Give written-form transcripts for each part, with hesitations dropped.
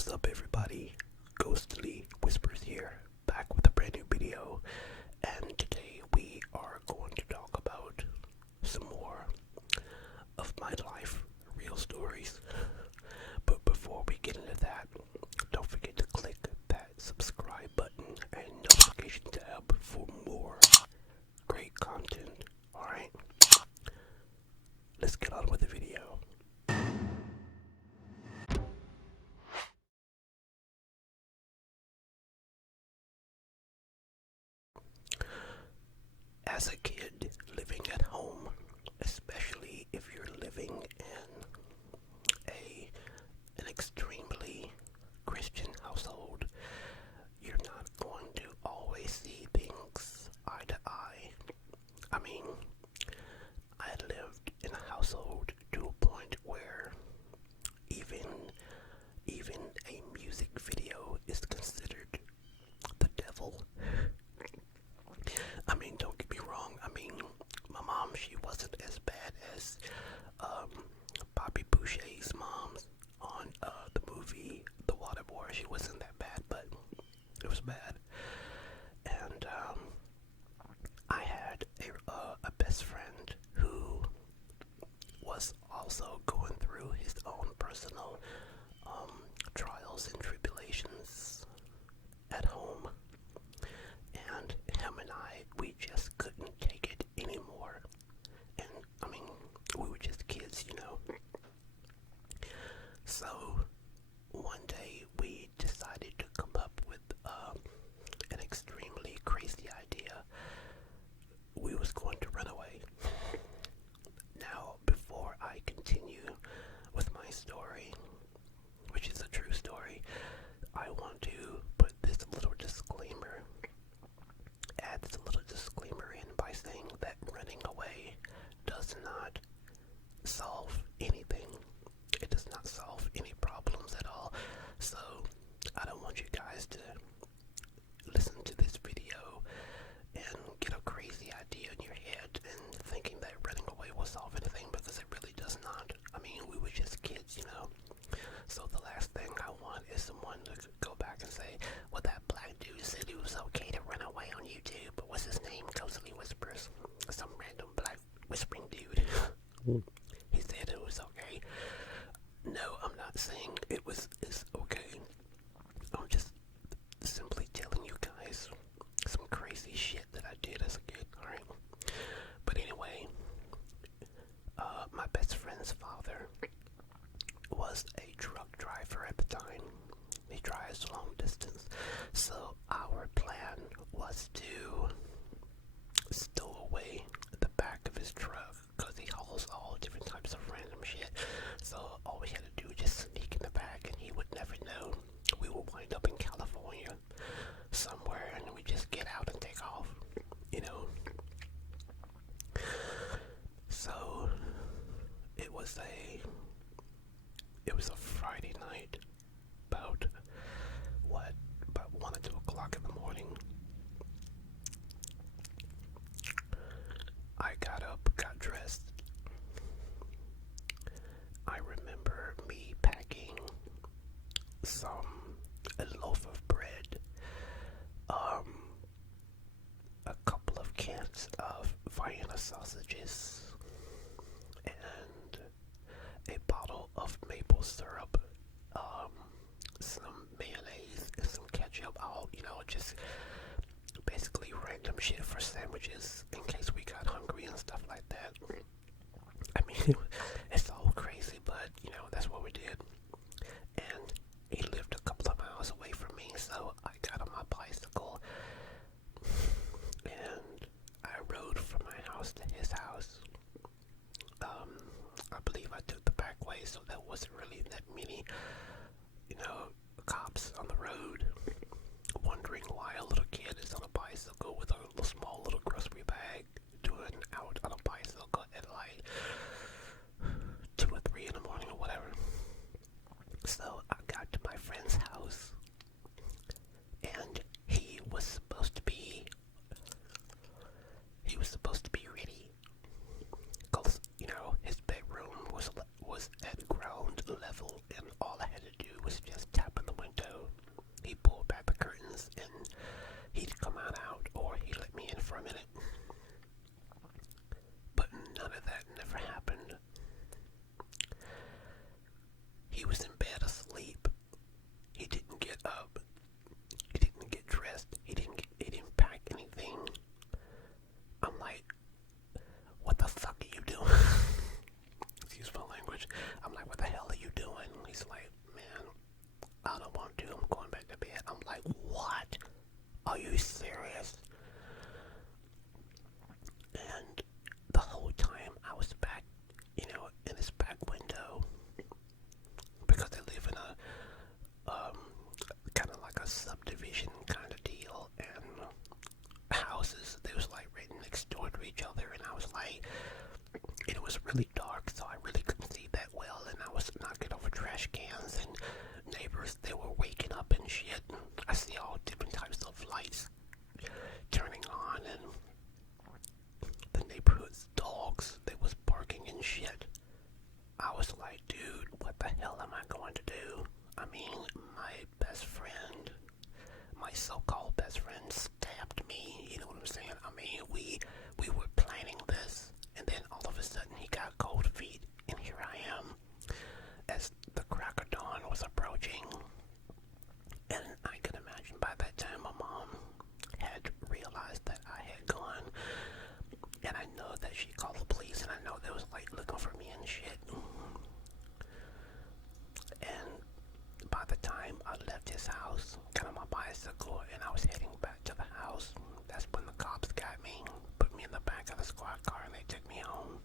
What's up, everybody? Ghostly Whispers here, back with a brand new video, and today we are going to talk about some more of my life, real stories. But before we get into that, don't forget to click that subscribe button and notification tab for more great content. Alright, let's get on with the video. As a kid living at home, especially if you're living in an extremely Christian household, you're not going to always see things eye to eye. I mean, I lived in a household to a point where even a music video is considered the devil. I mean, don't get me wrong. I mean, my mom, she wasn't as bad as Bobby Boucher's mom's on the movie The Waterboy. She wasn't that bad, but it was bad. And I had a best friend who was also going through his own personal trials and tribulations at home. And him and I, we just couldn't take it anymore. And, I mean, we were just kids, you know. So, one day we decided to come up with an extremely crazy idea. We was going to run away. Now, before I continue with my story, which is a true story, I want to put this little disclaimer. Add this little disclaimer in by saying that running away does not solve anything. It does not solve any problems at all. So I don't want you guys to listen to this video and get a crazy idea in your head and thinking that running away will solve anything, because it really does not. I mean, we were just kids, you know. So the last thing I want is someone to go back and say, well, that black dude said it was okay to run away on YouTube, but what's his name? Ghostly Whispers. Some random black whispering dude. He said it was okay. No, I'm not saying it's okay. I'm just simply telling you guys some crazy shit that I did as a kid, alright? But anyway, my best friend's father was a truck driver at the time. He drives long distance. So our plan was to stow away the back of his truck, because he hauls all different types of random shit. So all we had to do was just sneak in the back, and he would never know. We would wind up in California somewhere, and we just get out and take off, you know. So it was a Friday night, about 1 or 2 o'clock in the morning. I got up, got dressed. I remember me packing a loaf of bread, a couple of cans of Vienna sausages, and a bottle of maple syrup, some mayonnaise, and some ketchup. All, you know, just basically random shit for sandwiches in case we got hungry and stuff like that. I mean, it's all crazy, but, you know, that's what we did. And he lived a couple of miles away from me, so I got on my bicycle and I rode from my house to his house. I believe I took the back way, so that wasn't really that many, you know, cops on the road, wondering why a little kid is on a bicycle with a small little grocery bag doing out on a bicycle at like 2 or 3 in the morning or whatever. So I got to my friend's house, and he was supposed to be ready, because, you know, his bedroom was at ground level, and all I had to do was just He was in bed asleep. He didn't get up. He didn't get dressed. He didn't pack anything. I'm like, what the fuck are you doing? Excuse my language. I'm like, what the hell are you doing? He's like, man, I don't want to. I'm going back to bed. I'm like, what? Are you serious? And the whole time I was back, in his back window, because they live in a kind of like a subdivision kind of deal, and houses, they was like right next door to each other, and I was like, it was really dark, so I really couldn't see that well, and I was knocking over trash cans, and neighbors, they were waking up and shit. I see all different types of lights turning on, and the neighborhood's dogs, they was barking and shit. I was like, dude, what the hell am I going to do? I mean, my best friend, my so-called best friend, stabbed me, you know what I'm saying? I mean, we were planning this, and then all of a sudden he got cold feet, and here I am, as the crack of dawn was approaching, and I can imagine by that time my mom had realized that I had gone, and I know that she called the police, and I know they was like looking for me and shit. And by the time I left his house, got on my bicycle, and I was heading back to the house, that's when the cops got me, put me in the back of the squad car, and they took me home.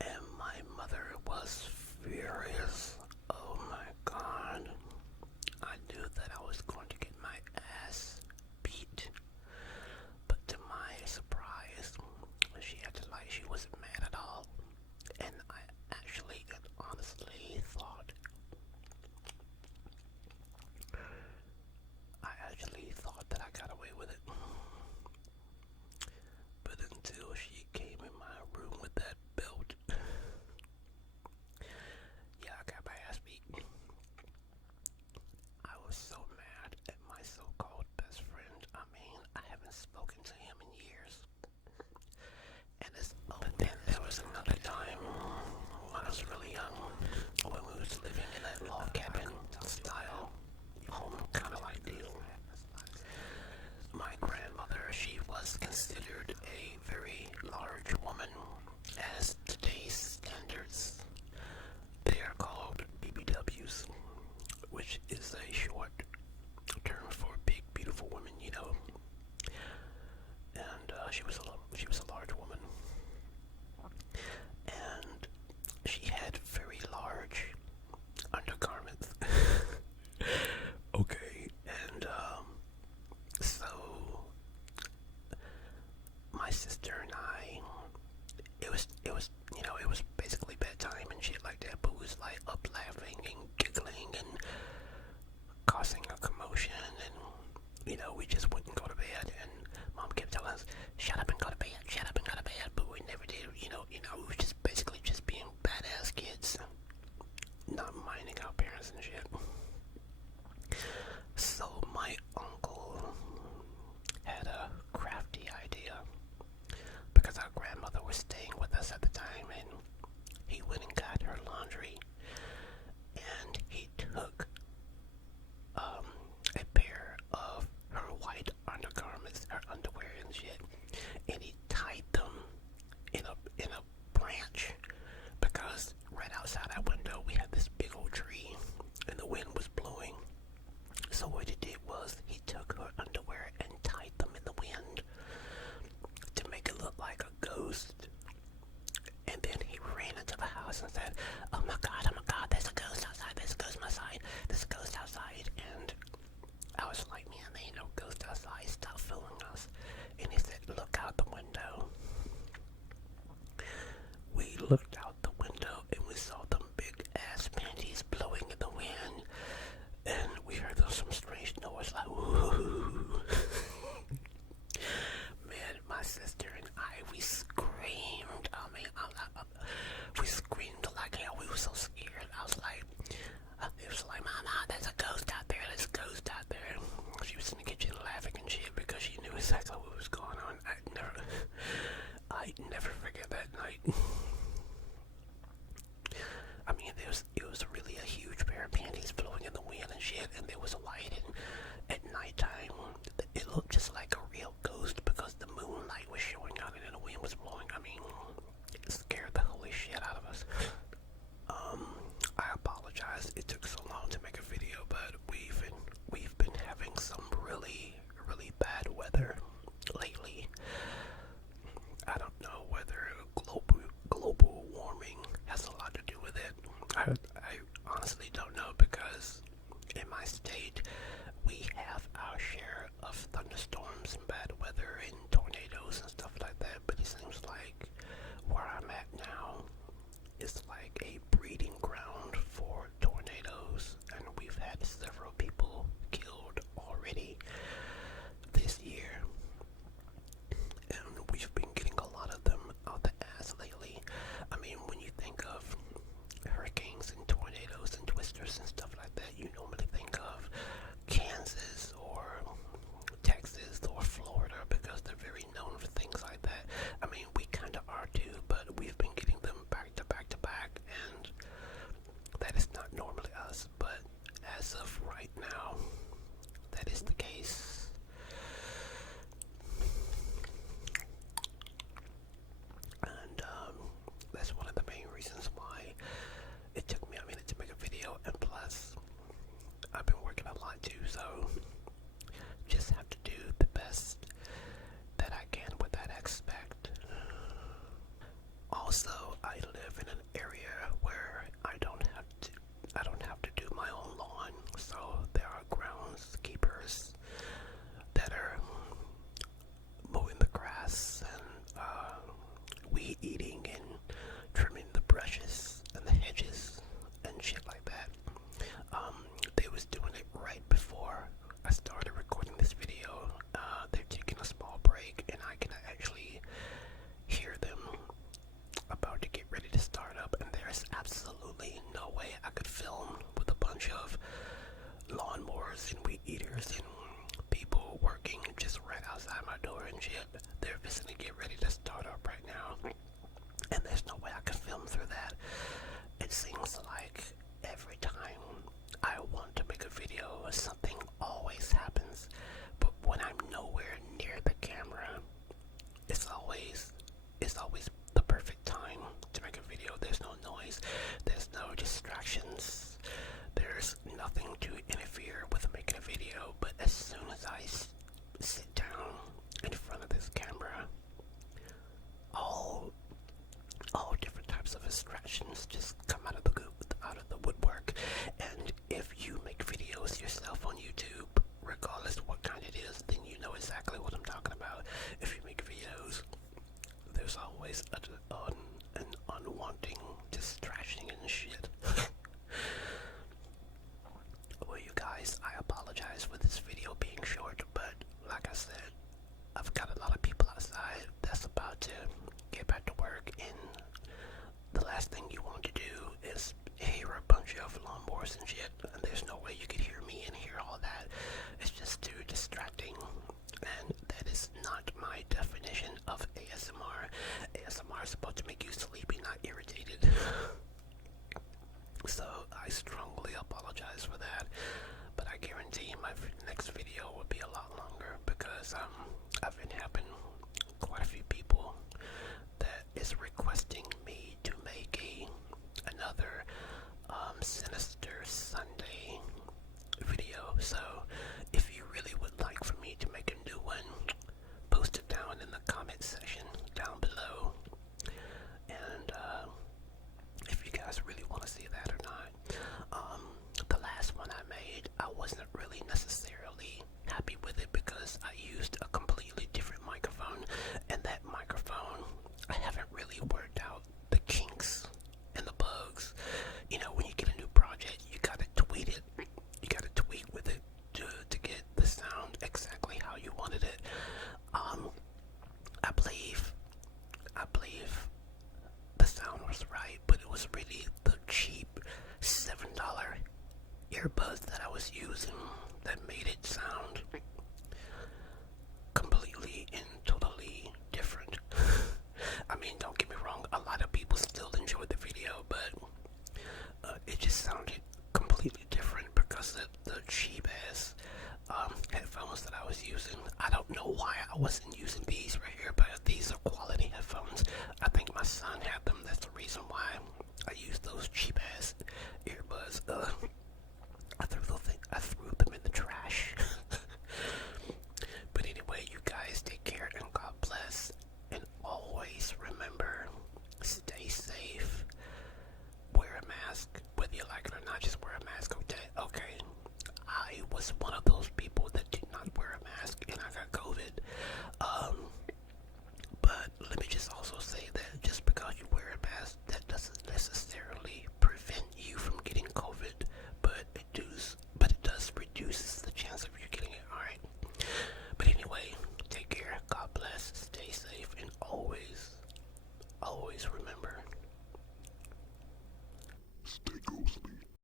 And my mother was furious. Oh my God. I knew that I was going to get my ass beat. But to my surprise, she acted like she wasn't mad at all. And I actually and honestly thought that I got away with it. But until she came in my room with that belt, yeah, I got my ass beat. I was so mad at my so-called best friend. I mean, I haven't spoken to him in years. And but then there was another time when I was really young, when we was living in that log cabin style home kind of like deal. My grandmother, she was considered a very large woman, as today's standards. They are called BBWs, which is a short term for big, beautiful women, And she was a large woman, and she had very large undergarments. Okay, and so my sister and I, it was basically bedtime and shit like that, but we was like up laughing and giggling and causing a commotion, and we just wouldn't go to bed, and mom kept telling us, shut up and go to bed, but we never did. We were just basically just being badass kids, not minding our parents and shit. So my uncle had a crafty idea, because our grandmother was staying with us at the time, and he went and got her laundry, and he took a pair of her white undergarments, her underwear and shit, and he tied them in a branch, because right outside our window we had this big old tree, and the wind was blowing. So what he did was he took her underwear and tied them in the wind to make it look like a ghost. And then he ran into the house and said, oh my God, honestly don't know because in my state we have our share of thunderstorms and bad weather and tornadoes and stuff like that, but it seems like where I'm at now is like a breeding ground for tornadoes, and we've had several people killed already this year, and we've been getting a lot of them out the ass lately. I mean, when you think of hurricanes and tornadoes and twisters and stuff like that, you normally think of Kansas or Texas or Florida because they're very known for things like that. I mean, we kind of are too, but we've been getting them back to back to back, and that is not normally us. But as of right now, that is the case. And that's one of the main reasons why it took me a minute to make a video, and plus I've been working a lot too, so just have to do the best that I can with that aspect. Also, I live in an area where I don't have to do my own lawn, so there are groundskeepers that are mowing the grass and weed eating and trimming the brushes and the hedges and shit like that. They was doing it right before I started recording this video. They're taking a small break, and I can actually hear them about to get ready to start up, and there's absolutely no way I could film with a bunch of lawnmowers and weed eaters and people working just right outside my door and shit. They're visiting to get ready to start up right now, and there's no way I can film through that. It seems like every time I want to make a video, something always happens, but when I'm nowhere near the camera, it's always the perfect time to make a video. There's no noise, there's no distractions, there's nothing to interfere with making a video. But as soon as I sit down in front of this camera, all different types of distractions just come out of the woodwork. And if you make videos yourself on YouTube, regardless of what kind it is, then you know exactly what I'm talking about. If you make videos, there's always an unwanting distraction and shit. Well, you guys, I apologize for this video being short, but like I said, I've got a lot of people outside that's about to get back to work, and the last thing you want to do is hear a bunch of lawnmowers and shit, and there's no way you could hear me and hear all that. It's just too distracting, and that is not my definition of ASMR. ASMR is supposed to make you sleepy, not irritated. So I strongly apologize for that, but I guarantee my next video will be a lot longer because I've been having quite a few people that is requesting me to make another Sinister Sunday video. So if you really would like for me to make a new one, post it down in the comment section down below. And if you guys really want to see that or not. The last one I made, I wasn't really necessarily happy with it because I used a completely different microphone, and that microphone, I haven't really worked out the kinks and the bugs. You know, when you get a new project, you gotta tweak it. You gotta tweak with it to get the sound exactly how you wanted it. I believe the sound was right, but it was really the cheap $7 earbuds that I was using that made it sound completely and totally different. I mean, don't get me wrong, a lot of people still enjoyed the video, but it just sounded completely different because of the cheap ass headphones that I was using. I don't know why I wasn't